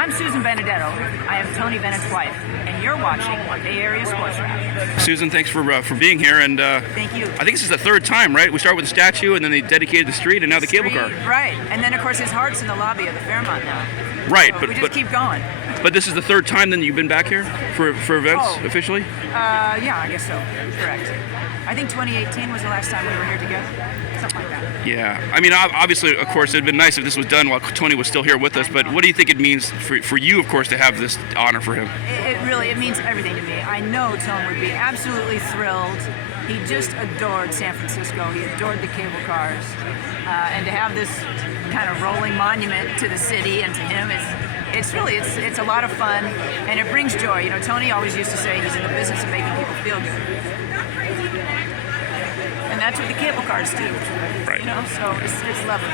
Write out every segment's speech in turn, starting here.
I'm Susan Benedetto. I am Tony Bennett's wife, and you're watching Bay Area Sports Wrap. Susan, thanks for being here. And Thank you. I think this is the third time, right? We started with the statue, and then they dedicated the street, and now the cable car. Right, and then of course his heart's in the lobby of the Fairmont now. Right, So we just keep going. But this is the third time then you've been back here for events officially. Yeah, I guess so. Correct. I think 2018 was the last time we were here together. Something like that. Yeah, I mean, obviously, of course, it'd been nice if this was done while Tony was still here with us. But what do you think it means for you, of course, to have this honor for him? It means everything to me. I know Tony would be absolutely thrilled. He just adored San Francisco. He adored the cable cars, and to have this kind of rolling monument to the city and to him, it's a lot of fun, and it brings joy. You know, Tony always used to say he's in the business of making people feel good. And that's what the cable cars do. Right. You know, so it's lovely.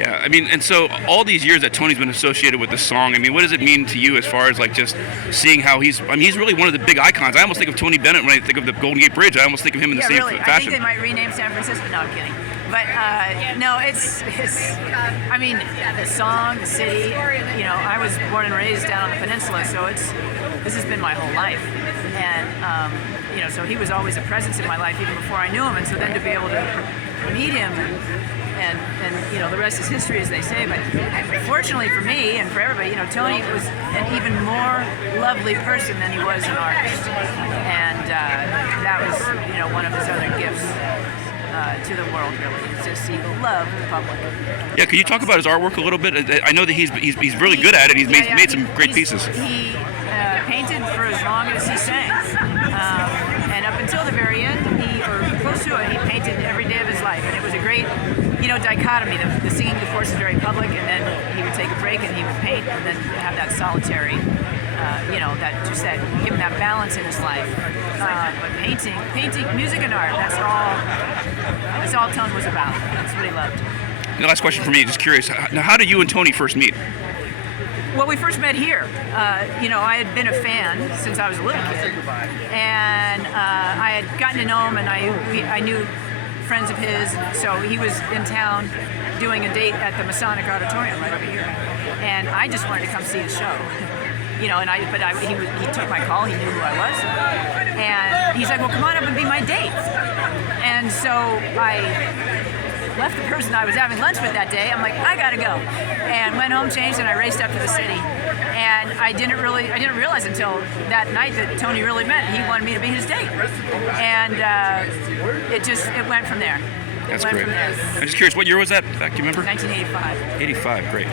Yeah, I mean, and so all these years that Tony's been associated with this song, I mean, what does it mean to you as far as like just seeing how he's really one of the big icons. I almost think of Tony Bennett when I think of the Golden Gate Bridge. I almost think of him in the same really. fashion. I think they might rename San Francisco. No, I'm kidding. But no, I mean, the song, the city, you know, I was born and raised down on the peninsula, so this has been my whole life. And, you know, so he was always a presence in my life even before I knew him. And so then to be able to meet him and you know, the rest is history, as they say. But fortunately for me and for everybody, you know, Tony was an even more lovely person than he was an artist. And that was, you know, one of his other gifts to the world, really. It's just he loved the public. Yeah, could you talk about his artwork a little bit? I know that he's really good at it. He's made some great pieces. He painted for as long as he sang, and up until the very end, or close to it, he painted every day of his life, and it was a great, you know, dichotomy. The singing, of course, is very public, and then he would take a break and he would paint, and then have that solitary, you know, that give him that balance in his life. But painting, music and art, that's all Tony was about. That's what he loved. And the last question for me, just curious, now how did you and Tony first meet? Well, we first met here. You know, I had been a fan since I was a little kid, and I had gotten to know him, and I knew friends of his. So he was in town doing a date at the Masonic Auditorium right over here, and I just wanted to come see his show. You know, he took my call. He knew who I was, and he's like, "Well, come on up and be my date." And so I left the person I was having lunch with that day. I'm like, I gotta go, and went home, changed, and I raced up to the city. And I didn't realize until that night that Tony really meant he wanted me to be his date, and it went from there. That's great. I'm just curious, what year was that? Do you remember? 1985. 85, great.